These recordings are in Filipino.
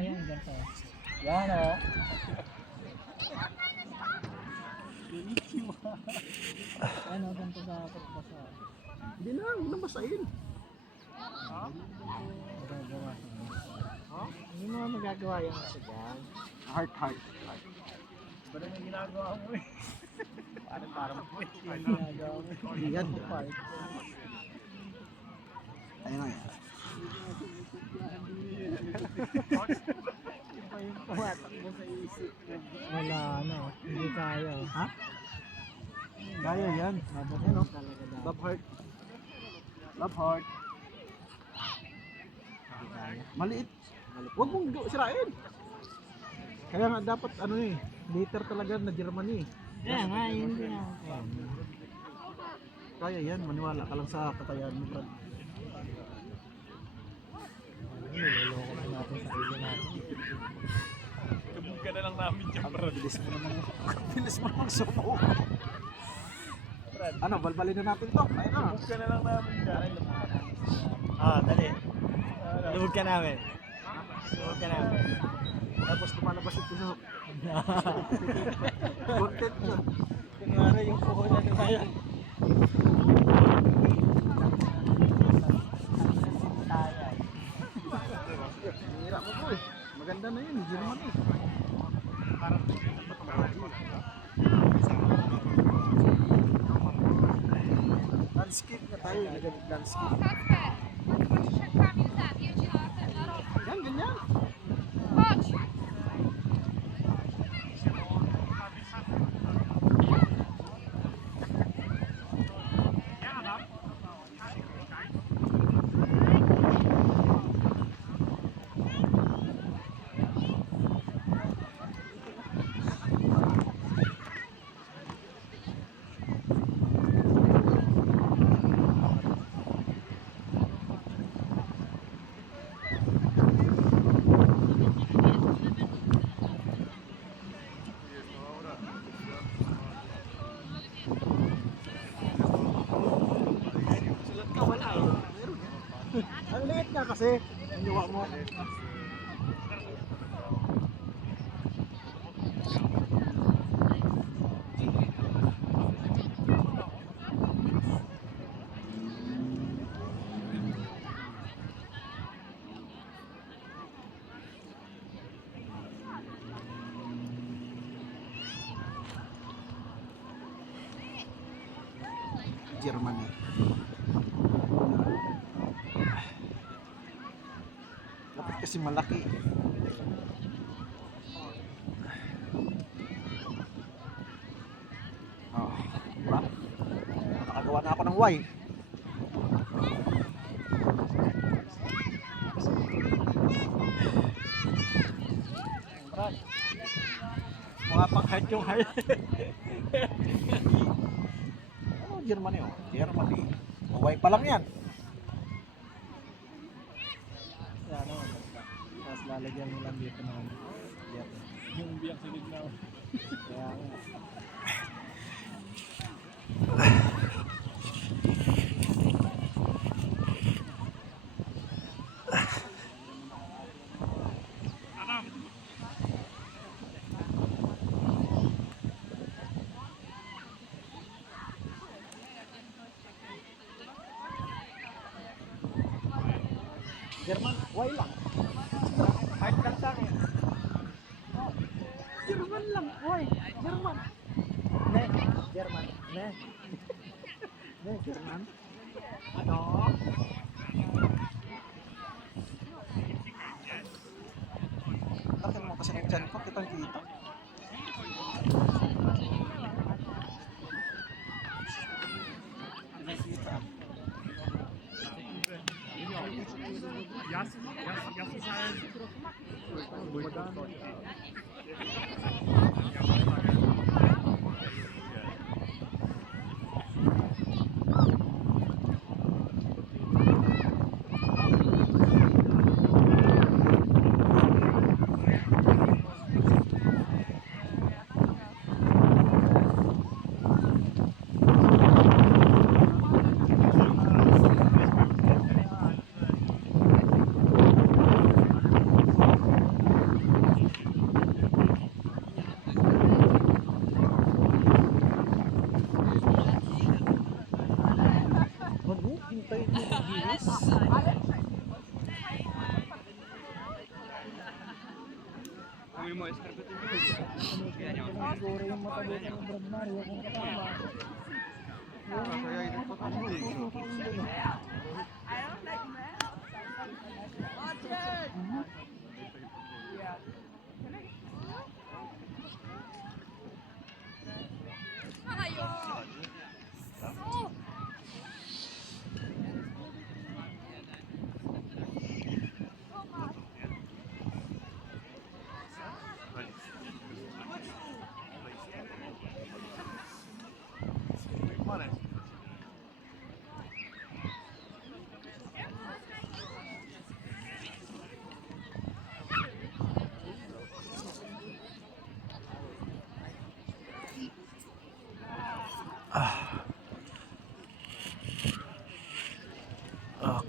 Ayan, ganito. Yan o. Ano, ganito sa pagbasa. Hindi na, huwag nang basahin. Magagawa ko. Hindi mo magagawa yung isa dyan. Heart. Ba na yung ginagawa mo eh? Parang po eh. Ginagawa mo. Yan. Ayun na yan. Iba yung tumatakbo sa isip ko. Wala, ano, hindi kaya. Ha? Kaya yan. Ano? Talaga daw. Love heart. Love heart. Maliit. Huwag mong sirain. Kaya nga dapat ano eh, liter talaga na Germany. Kaya nga, yun din ako. Kaya yan, maniwala ka lang sa kakayahan mo, Brad. Niloloko na natin sa ilo natin. Kabog ka na lang namin dyan, Ang Brad. bilis mo naman sumo. Ano, balbalin na natin to. Ayun na. Kabog ka na lang namin dyan. Dali. Lubog ka namin. Lubog ka namin. Tapos lumalabas yung puso. Content yun. Kunwari yung puko na ito ngayon. Hira mo po eh. Maganda na yun, Germany. Landscape na tayo, landscape. Yan, ganyan. Sulat ka, wala eh. Meron eh. Ang liit nga kasi. Ang yawa mo. Germany. Dapat kasi malaki. Oh, diba? Nakagawa na ako ng Y. Brad, mga pang-heart yung heart. Oh, Germany oh. Germany. Y pa lang yan. Ano, tapos lalagyan mo lang dito ng biyak. Yung biyak sa gitna. Kaya nga. German, Y lang. Heart lang sa akin. German lang, Y. German. Ne, German. Ne. Ne, German. Ano? Laki mo kasi ng tiyan ko, kitang-kita. Siguro yung matagot ng Brad Mario kung kasama. Kaya ito pa kamo eh.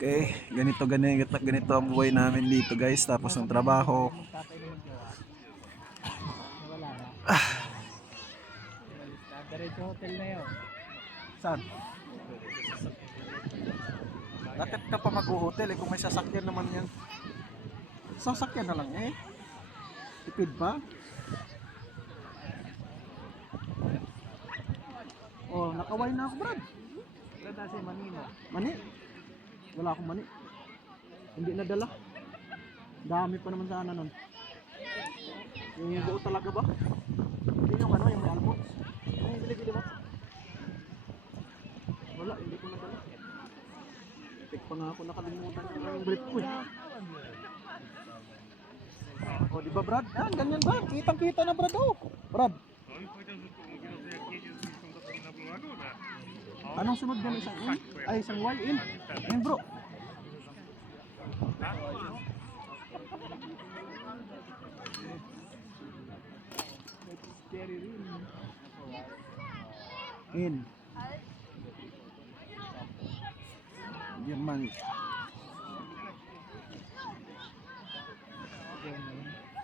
Okay, ganito ang buhay namin dito guys, tapos ng trabaho. Tatay naman jowa. Wala na. Diretso hotel na yun. Saan? Bakit ka pa mag-hotel eh kung may sasakyan naman yan? Sasakyan na lang eh. Tipid pa. Oh, nakaway na ako, Brad. Brad, nasa yung Manino. Mani? Wala akong mani. Hindi nadala. Dami pa naman sana nun. Yung buo talaga ba? Hindi yung ano, yung may almonds. Ay, bili-bili ba? Wala, hindi ko nadala. Tek pa nga ako nakalimutan yung brief ko eh. O, di ba Brad? Yan, ganyan ba? Kitang-kita na Brad oh. Brad. Anong sunod yan? Isang in? Ay, isang Y in. In bro. In. German.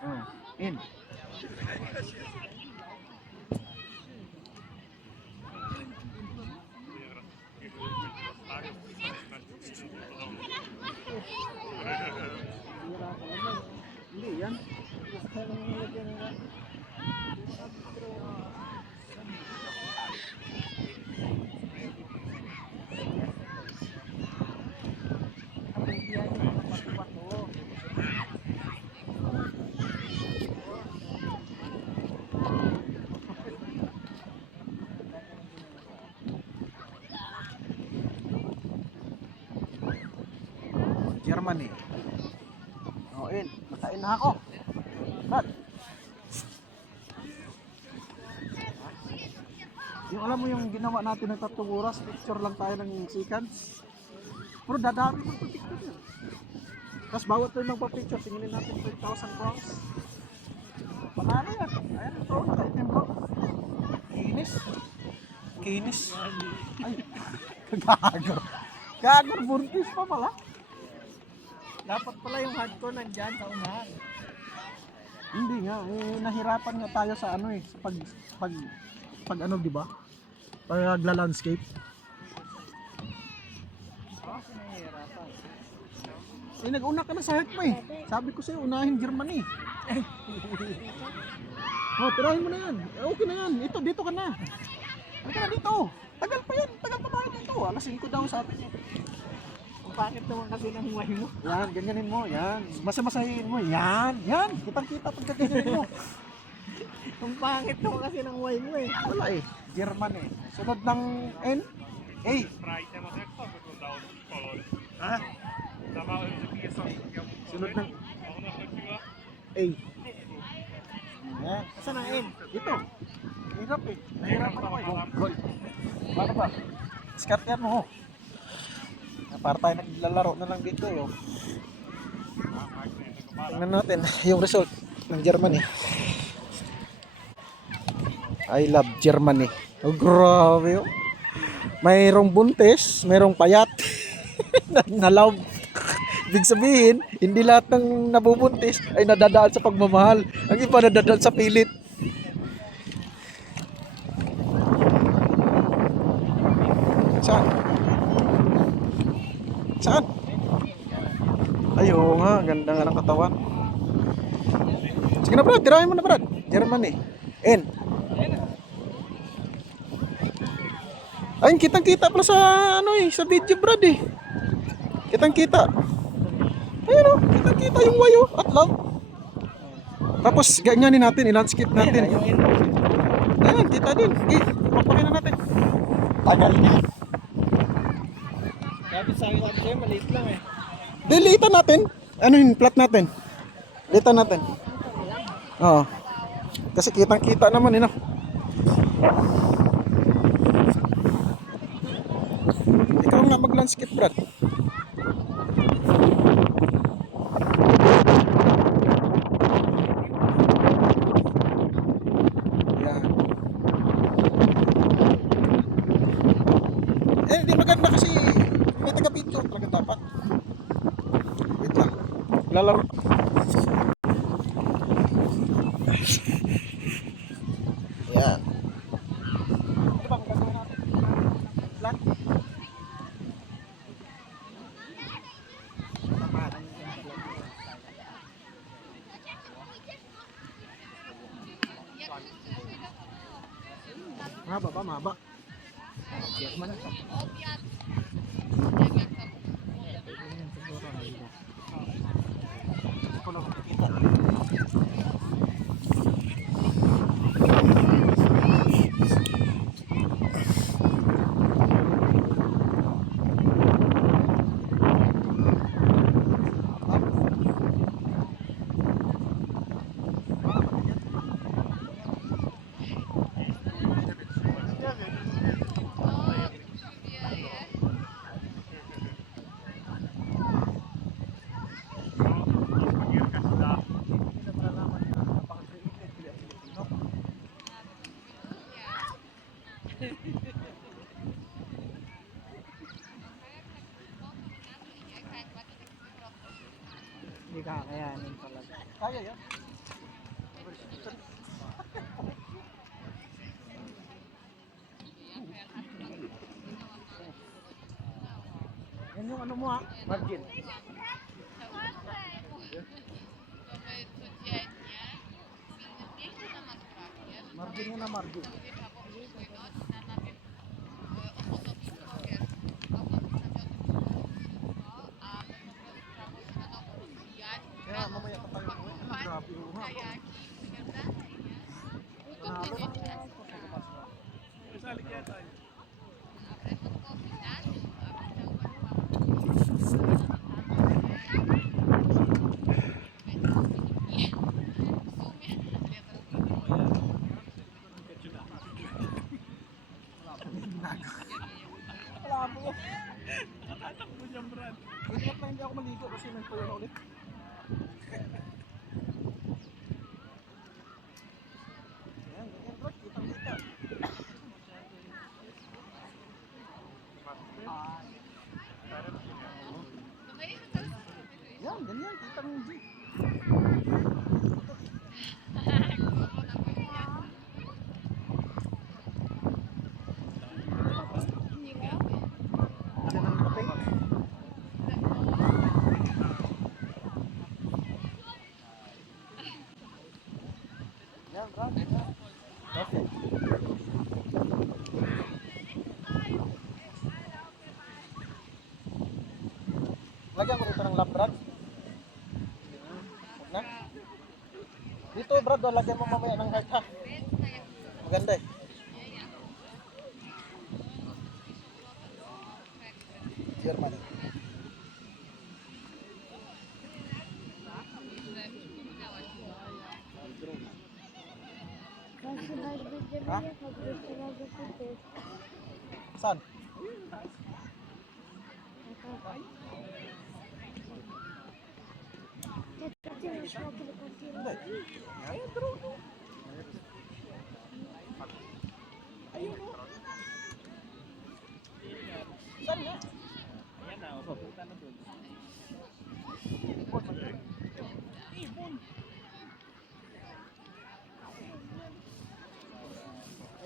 Oh, in. Hindi yan. Germany. Oh, in. Nakain na ako. Brad. Yung alam mo yung ginawa natin ng 3 oras, picture lang tayo ng seconds. Pero dadami mo ito picture yun. Tapos bawat tayo magpa-picture, tinginin natin 3,000 crowns. Panalo yan. Ayan, bro. Item bro. Kinis. Kinis. Ay, gagor. Gagor, buntis pa pala. Dapat pala yung hardcore nandyan sa unahan. Hindi nga, eh, nahirapan nga tayo sa ano eh, sa pag ano, di ba? Pagla-landscape. Kasi nahihirapan. Eh, nag-una ka na sa heck mo eh. Sabi ko sa'yo, unahin Germany. Oh, tirahin mo na yan. Okay na yan. Ito, dito ka na. Halika na dito. Tagal pa yan. Tagal pa tayo dito. Alas 5 daw sabi niya. Ang pangit naman kasi ng huway mo. Yan, ganyanin mo. Yan. Masamasahin mo. Yan. Yan. Kitang-kita pagka ganyanin mo. Ang pangit naman kasi ng huway mo eh. Wala eh. German eh. Sunod ng N. A. Ha? Sunod ng A. Yan. Saan ang end? Ito. Hirap eh. Nahirapan ako eh. Goal. Paano ba? Diskartean mo ho. Para tayo naglalaro na lang dito. Oh. Tingnan natin yung result ng Germany. I love Germany. Oh, grabe oh. Mayroong buntis, mayroong payat. Na love. Ibig sabihin, hindi lahat ng nabubuntis ay nadadaan sa pagmamahal. Ang iba nadadaan sa pilit. Saan? Saan? Ay, oo nga. Ganda nga ng katawan. Sige na Brad, tirahin mo na Brad. Germany. N. Ayun, kitang-kita pala sa ano sa video Brad eh. Kitang-kita. Ayun oh, kitang-kita yung wayo at love. Tapos ganyanin natin, i-landscape natin. Ayun, kita din. Papakita natin. Tagal niya. Sabi sa akin sa'yo, maliit lang eh. Dilitan natin. Ano yung plot natin? Dilitan natin. Oo. Kasi kitang-kita naman no? Ikaw nga mag-landscape, Brad. Yan. Eh, di maganda kasi may taga-picture talaga dapat. Wait lang. Lalaro. Yan. Ano ba ang gagawin natin? Plan? Mahaba ba? Mahaba. Yes, man. Hindi kakayanin talaga. Kaya yan. Yan yung ano mo margin. Margin nga na margin. Kaya mamaya pa tayo. Grabe yung ha. Kasali kaya tayo. Wala po. Natatakbo niya, Brad. Ingat na hindi ako maligo kasi nagpuyo na ulit. Yan, ganyan bro, kitang-kita. Yan, ganyan, kitang-G. Yan ang kape. Yan, bro. Okay. Lagyan ko dito ng lap, Brad. Na? Dito, Brad, lagyan mo mamaya ng heart, ha? Maganda eh. Germany. Ha? Saan? Hindi. Ayun, drone. Ayun, oh. Saan nga? Ayan na, papunta na doon. Ibon.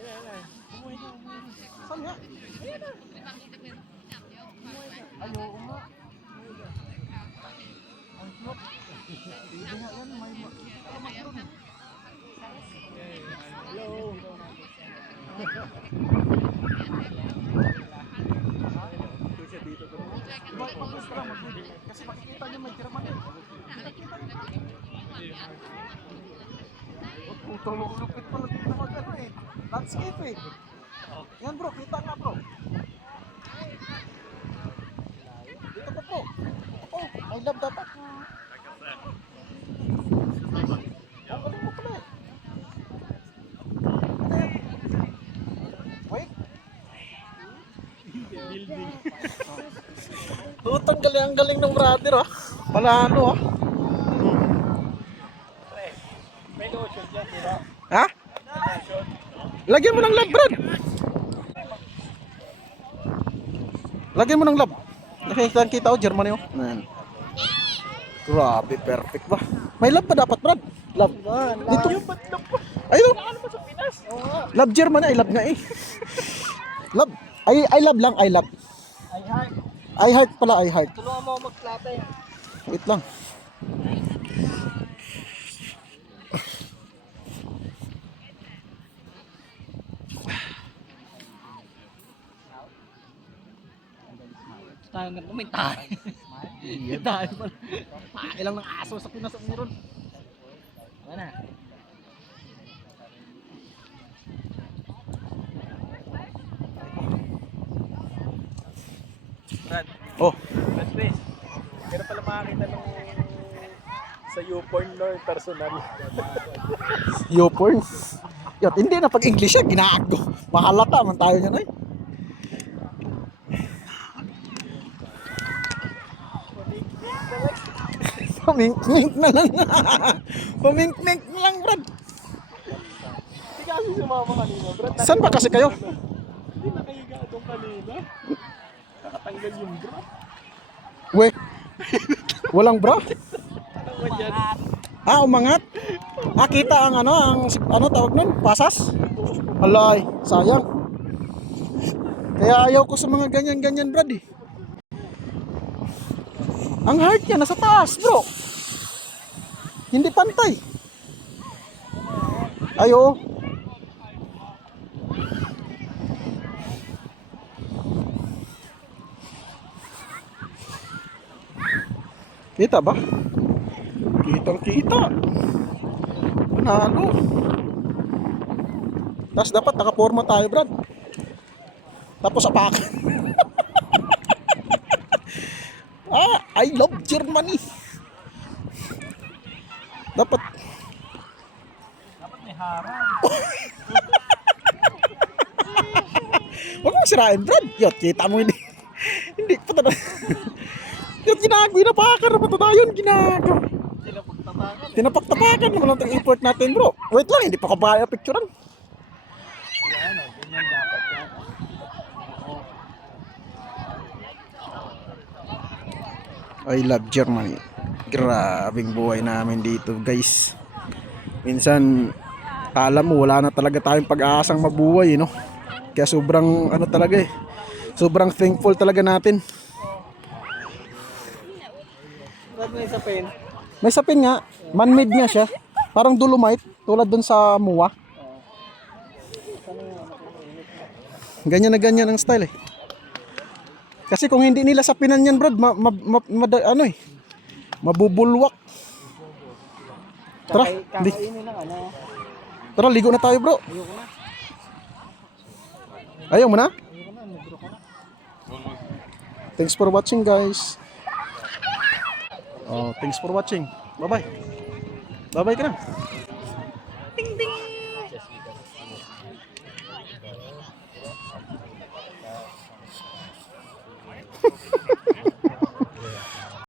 Ayan. Umuwi na. Saan nga? Ayun na. Ayaw nga. Ang cute. Hindi nga yan. May Kasi makikita niyo may German eh. Nakikita niyo. Tulong lupit pala dito mag ano eh. Landscape eh. Yan bro, kita nga bro. Dito pa bro. Oh, I love dapat. Ang galing mo pala eh. Ano yan? Wait. Lutang galing, ang galing ng brother ah. Palano ah. May lotion dyan, di ba? Ha? Lagyan mo ng lab, Brad. Lagyan mo ng lab. Nakikita ko, Germany oh. Ayan. Grabe, perfect ba? May lab pa dapat, Brad? Lab. Dito. Ayun. Lab Germany, I love nga eh. Lab. I love lang, I love. I heart pala, I heart. Tulungan mo ako magplate. Wait lang. Tayo nga may tayo. Tayo pala. Ilang ng aso sa Pinas ang meron. Wala. Brad, Oh, Brad, please. Meron pala makakita nung sa YouPorn, no, yung personal. YouPorn. Yot, hindi na pag English yan, ginaag ko. Mahalata man tayo niyan ay. Pamink-mink na lang. Pamink-mink na lang, Brad. Hindi kasi sumama kanina, Brad. Saan ba kasi kayo? Hindi nakahiga itong kanina. Nakatanggal yung bra. We, walang bra? Ano ba dyan? Ah, umangat. Ah, kita ang ano tawag nun? Pasas? Alay, sayang. Kaya ayaw ko sa mga ganyan-ganyan, Brad eh. Ang heart niya nasa taas, bro. Hindi pantay. Ayo. Kita ba? Kitang-kita. Panalo. Tapos dapat nakaporma tayo, Brad. Tapos apakan. Ah, I love Germany. Dapat May harang. Huwag mong sirain, Brad. Yot, kita mo hindi. Hindi pa talaga. Yot, ginagawa. Inapakan na pa tayo. Ginagawa. Tinapaktapakan naman lang itong import natin, bro. Wait lang, hindi pa ko pa kaya picturean. Ganyan dapat yan. I love Germany. Grabing buhay namin dito, guys. Minsan, alam mo, wala na talaga tayong pag-aasang mabuhay, no? Kaya sobrang, ano talaga eh. Sobrang thankful talaga natin. Brad, may isa pen. May sapin nga, man-made nga siya. Parang dolomite, tulad dun sa Muwa. Ganyan na ganyan ang style eh. Kasi kung hindi nila sapinan yan, Brad, ano eh, mabubulwak. Tara, Kakainin ng ano. tara, ligo na tayo, bro. Ayoko na. Ayaw mo na? Ayoko na. Nagro ko na. Thanks for watching, guys. Oh, thanks for watching. Bye-bye. Bye-bye ka na.